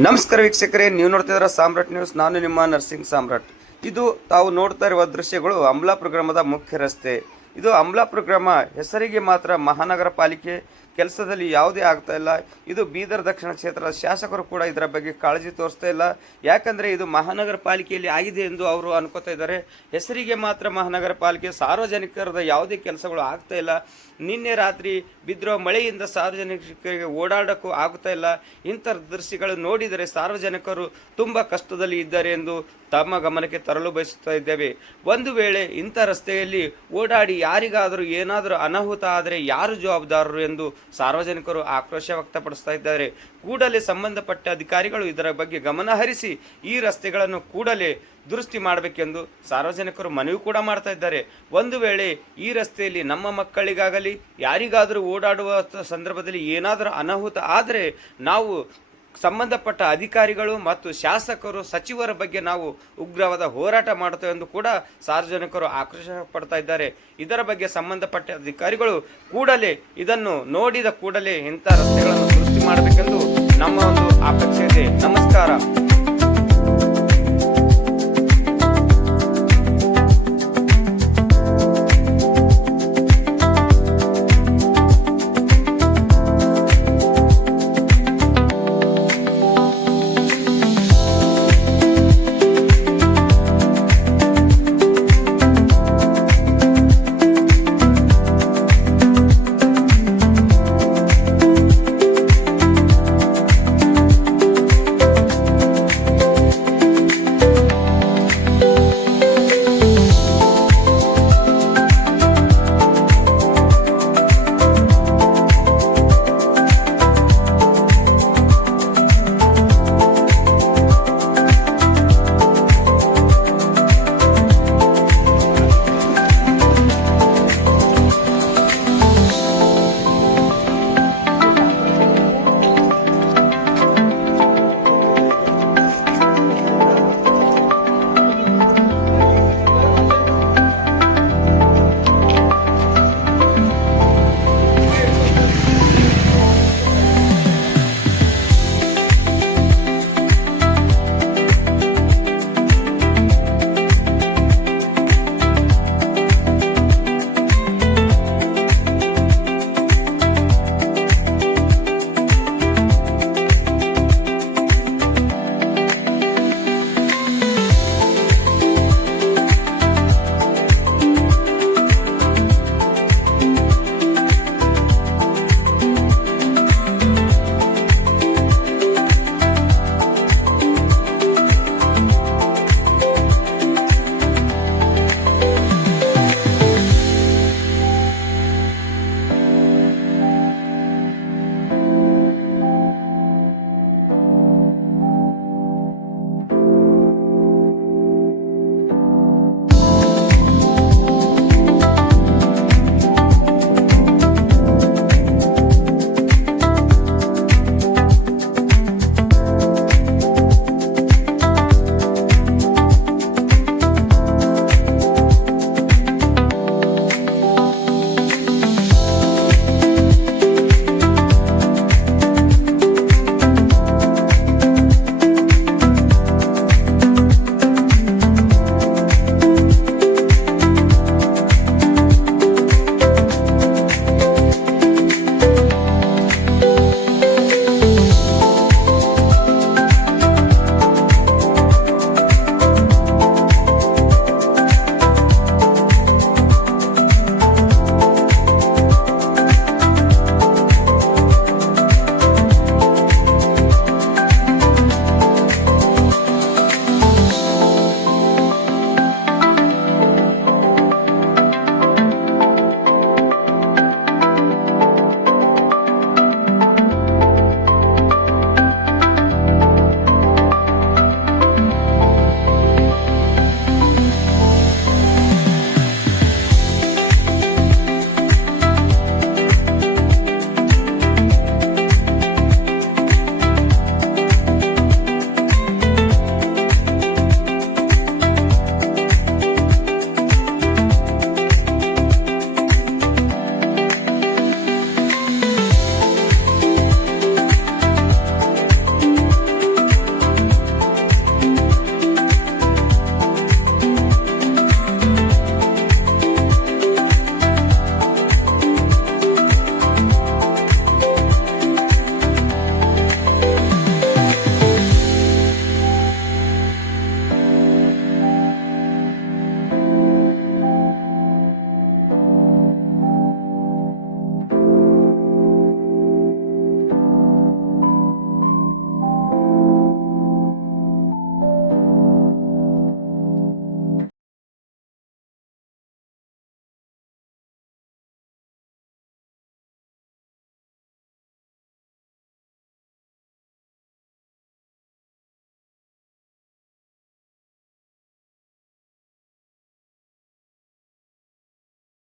ನಮಸ್ಕಾರ ವೀಕ್ಷಕರೇ, ನೀವು ನೋಡ್ತಿದ್ದೀರಾ ಸಾಮ್ರಾಟ್ ನ್ಯೂಸ್. ನಾನು ನಿಮ್ಮ ನರ್ಸಿಂಗ್ ಸಾಮ್ರಾಟ್. ಇದು ತಾವು ನೋಡ್ತಾ ಇರುವ ದೃಶ್ಯಗಳು ಅಮಲಾಪುರ ಗ್ರಾಮದ ಮುಖ್ಯ ರಸ್ತೆ. ಇದು ಅಮಲಾಪುರ ಗ್ರಾಮ ಹೆಸರಿಗೆ ಮಾತ್ರ ಮಹಾನಗರ ಪಾಲಿಕೆ ಕೆಲಸದಲ್ಲಿ ಯಾವುದೇ ಆಗ್ತಾ ಇಲ್ಲ. ಇದು ಬೀದರ್ ದಕ್ಷಿಣ ಕ್ಷೇತ್ರದ ಶಾಸಕರು ಕೂಡ ಇದರ ಬಗ್ಗೆ ಕಾಳಜಿ ತೋರಿಸ್ತಾ ಇಲ್ಲ. ಯಾಕಂದರೆ ಇದು ಮಹಾನಗರ ಪಾಲಿಕೆಯಲ್ಲಿ ಆಗಿದೆ ಎಂದು ಅವರು ಅನ್ಕೋತಾ ಇದ್ದಾರೆ. ಹೆಸರಿಗೆ ಮಾತ್ರ ಮಹಾನಗರ ಪಾಲಿಕೆ, ಸಾರ್ವಜನಿಕರದ ಯಾವುದೇ ಕೆಲಸಗಳು ಆಗ್ತಾ ಇಲ್ಲ. ನಿನ್ನೆ ರಾತ್ರಿ ಬಿದ್ದಿರೋ ಮಳೆಯಿಂದ ಸಾರ್ವಜನಿಕರಿಗೆ ಓಡಾಡೋಕ್ಕೂ ಆಗ್ತಾ ಇಲ್ಲ. ಇಂಥ ದೃಶ್ಯಗಳು ನೋಡಿದರೆ ಸಾರ್ವಜನಿಕರು ತುಂಬ ಕಷ್ಟದಲ್ಲಿ ಇದ್ದಾರೆ ಎಂದು ತಮ್ಮ ಗಮನಕ್ಕೆ ತರಲು ಬಯಸುತ್ತಾ ಇದ್ದೇವೆ. ಒಂದು ವೇಳೆ ಇಂಥ ರಸ್ತೆಯಲ್ಲಿ ಓಡಾಡಿ ಯಾರಿಗಾದರೂ ಏನಾದರೂ ಅನಾಹುತ ಆದರೆ ಯಾರು ಜವಾಬ್ದಾರರು ಎಂದು ಸಾರ್ವಜನಿಕರು ಆಕ್ರೋಶ ವ್ಯಕ್ತಪಡಿಸ್ತಾ ಇದ್ದಾರೆ. ಕೂಡಲೇ ಸಂಬಂಧಪಟ್ಟ ಅಧಿಕಾರಿಗಳು ಇದರ ಬಗ್ಗೆ ಗಮನ ಹರಿಸಿ ಈ ರಸ್ತೆಗಳನ್ನು ಕೂಡಲೇ ದುರಸ್ತಿ ಮಾಡಬೇಕೆಂದು ಸಾರ್ವಜನಿಕರು ಮನವಿ ಕೂಡ ಮಾಡ್ತಾ ಇದ್ದಾರೆ. ಒಂದು ವೇಳೆ ಈ ರಸ್ತೆಯಲ್ಲಿ ನಮ್ಮ ಮಕ್ಕಳಿಗಾಗಲಿ ಯಾರಿಗಾದರೂ ಓಡಾಡುವ ಸಂದರ್ಭದಲ್ಲಿ ಏನಾದರೂ ಅನಾಹುತ ಆದರೆ ನಾವು ಸಂಬಂಧಪಟ್ಟ ಅಧಿಕಾರಿಗಳು ಮತ್ತು ಶಾಸಕರು, ಸಚಿವರ ಬಗ್ಗೆ ನಾವು ಉಗ್ರವಾದ ಹೋರಾಟ ಮಾಡುತ್ತೇವೆ ಎಂದು ಕೂಡ ಸಾರ್ವಜನಿಕರು ಆಕ್ರೋಶ ಪಡ್ತಾ ಇದ್ದಾರೆ. ಇದರ ಬಗ್ಗೆ ಸಂಬಂಧಪಟ್ಟ ಅಧಿಕಾರಿಗಳು ಕೂಡಲೇ ಇದನ್ನು ನೋಡಿದ ಕೂಡಲೇ ಇಂಥ ರಸ್ತೆಗಳನ್ನು ದುರಸ್ತಿ ಮಾಡಬೇಕೆಂದು